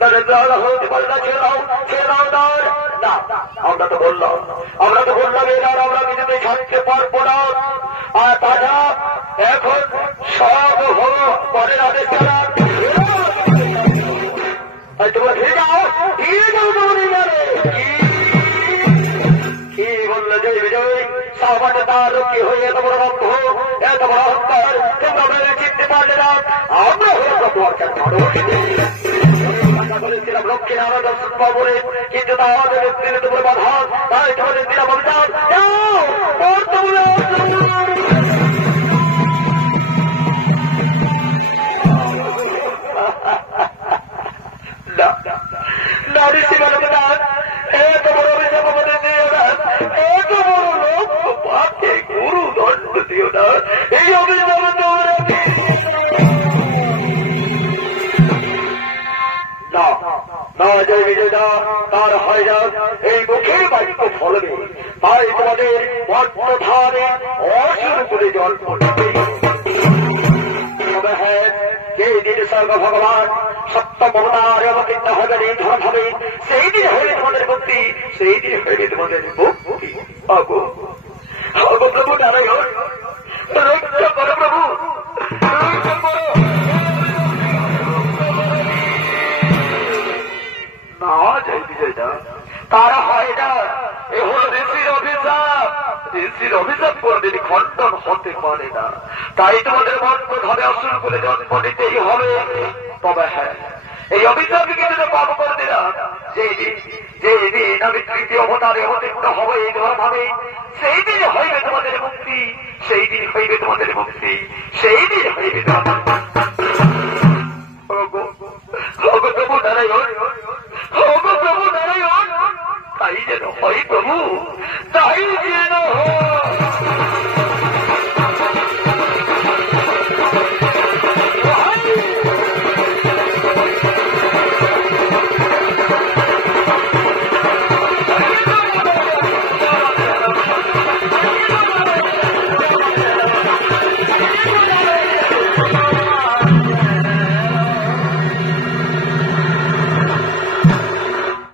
তাদের হতে পাল্লা ছেড়ে দাও না। আমরা তো বললাম এবার আমরা নিজেদের ছাড়তে পারবো না। আর তাছাড়া এখন সব হলো পরের আদেশ ছাড়া তোমরা ফিরে যাও কি বললো জয় বিজয় সামান্য তার কি হয়ে এত বড় বন্ধ এত বড় অহংকার তোমরা মেরে চিনতে পারলে না। আমরা হলো বলেছিলাম লক্ষ্মী আমরা দর্শন পাবনে কিন্তু তা আমাদের দিলে তোমার বাধা তাই তোমাদের দিলাম অভিযান নারী শিবালকদার এত বড় অভিযোগ আমাদের দিও না, এত বড় লোক পাকে গুরু দণ্ড দিও না। এই অভিযোগ না জয় বিজয় না তার হয় না এই মুখের বাক্য ফলবে। তাই তোমাদের বর্তমানে অসুর করে জন্ম নেবে। তবে হ্যাঁ যেই দিন স্বর্গ ভগবান সত্য মমতার অবতীর্ণ হবে নির্ধারণ হবে সেই দিন হইবে তোমাদের মুক্তি, সেই দিন হইবে তোমাদের মুক্তি। প্রভু নারায়ণ রক্ষা করো প্রভু রক্ষা করো। না জয় বিজয় না তারা হয় না। এ হল ঋষির অভিশাপ, ঋষির অভিশাপ কোনদিন খণ্ডন হতে পারে না। তাই তোমাদের মন্ত্র ধরে অসুর করে জন্ম নিতেই হবে। তবে হ্যাঁ এই অভিশাপকে কিন্তু পাপ করে দিলাম যেই দিন আমি তৃতীয় অবতারে অবতীর্ণ হবো এই ধর্মভাবে সেই দিন হইবে তোমাদের মুক্তি, সেই দিন হইবে তোমাদের মুক্তি, সেই দিন হইবে তোমাদের প্রভু নারায়ণ প্রভু নারায়ণ। তাই যেন হয় প্রভু, তাই যেন হয়।